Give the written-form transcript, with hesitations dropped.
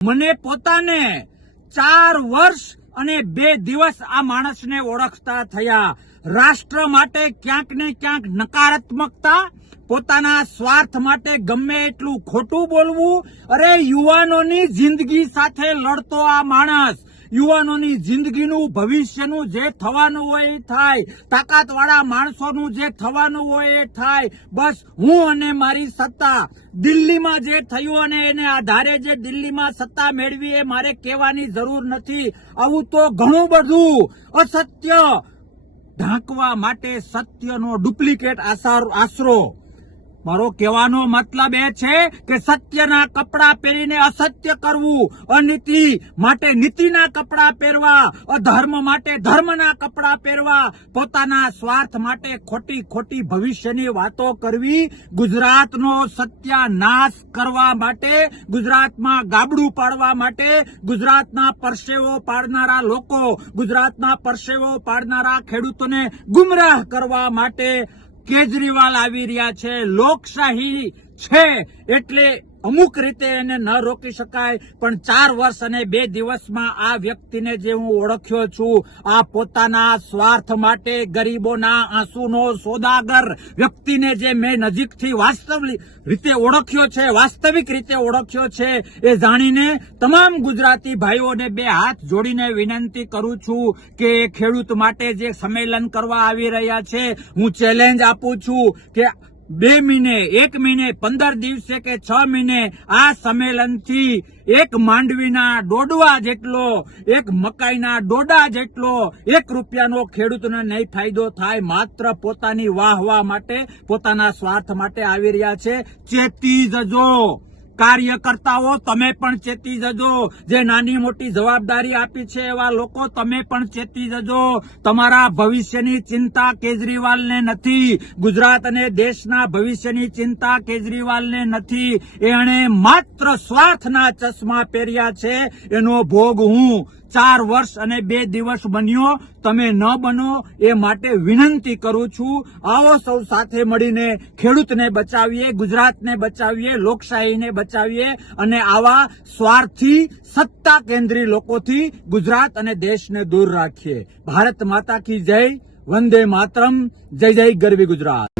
મને પોતાને 4 વર્ષ અને 2 દિવસ આ માણસને ઓળખતા થયા. રાષ્ટ્ર માટે ક્યાંક ને ક્યાંક નકારાત્મકતા, પોતાના સ્વાર્થ માટે ગમે એટલું ખોટું બોલવું. અરે યુવાનોની જિંદગી સાથે લડતો આ માણસ, યુવાનોની જિંદગીનું ભવિષ્યનું જે થવાનું હોય એ થાય, તાકાતવાળા માણસોનું જે થવાનું હોય એ થાય. બસ હું અને મારી સત્તા, દિલ્હીમાં જે થયું અને એને આધારે જે દિલ્હીમાં સત્તા મેળવી એ મારે કહેવાની જરૂર નથી. આવું તો ઘણું બધું અસત્ય ઢાંકવા માટે સત્યનો ડુપ્લિકેટ આશરો. મારો કહેવાનો મતલબ એ છે કે સત્યના કપડાં પહેરીને અસત્ય કરવું, અનીતિ માટે નીતિના કપડાં પહેરવા, અધર્મ માટે ધર્મના કપડાં પહેરવા, પોતાના સ્વાર્થ માટે ખોટી ખોટી ભવિષ્યની વાતો કરવી, ગુજરાતનો સત્યાનાશ કરવા માટે, ગુજરાતમાં ગાબડું પાડવા માટે, ગુજરાતના પરસેવો પાડનારા લોકો, ગુજરાતના પરસેવો પાડનારા ખેડૂતોને ગુમરાહ કરવા માટે કેજરીવાલ આવી રહ્યા છે. લોકશાહી છે એટલે અમુક રીતે એને ન રોકી શકાય, પણ 4 વર્ષ અને 2 દિવસમાં આ વ્યક્તિને જે હું ઓળખ્યો છું, આ પોતાના સ્વાર્થ માટે ગરીબોના આંસુનો સોદાગર વ્યક્તિને જે મેં નજીકથી વાસ્તવિક રીતે ઓળખ્યો છે, એ જાણીને તમામ ગુજરાતી ભાઈઓને 2 હાથ જોડીને વિનંતી કરું છું કે ખેડૂત માટે જે સંમેલન કરવા આવી રહ્યા છે, હું ચેલેન્જ આપું છું કે 2 મહિને, 1 મહિને, 15 દિવસે કે 6 મહિને આ સંમેલનથી એક માંડવીના ડોડવા જેટલો, એક મકાઈના ડોડા જેટલો 1 રૂપિયાનો ખેડૂતને નહીં ફાયદો થાય. માત્ર પોતાની વાહ માટે, પોતાના સ્વાર્થ માટે આવી રહ્યા છે. ચેતી જજો કાર્યકર્તાઓ, તમે પણ ચેતી જજો. જે નાની મોટી જવાબદારી આપી છે એવા લોકો, તમે પણ ચેતી જજો. તમારા ભવિષ્યની ચિંતા કેજરીવાલને નથી, ગુજરાત અને દેશના ભવિષ્યની ચિંતા કેજરીવાલને નથી. એણે માત્ર સ્વાર્થના ચશ્મા પહેર્યા છે. એનો ભોગ હું 4 વર્ષ અને 2 દિવસ બન્યો, તમે ન બનો એ માટે વિનંતી કરું છું. આવો સૌ સાથે મળીને ખેડૂતને બચાવીએ, ગુજરાતને બચાવીએ, લોકશાહીને બચાવીએ અને આવા સ્વાર્થી સત્તા કેન્દ્રી લોકોથી ગુજરાત અને દેશને દૂર રાખીએ. ભારત માતા કી જય, વંદે માતરમ, જય જય ગરવી ગુજરાત.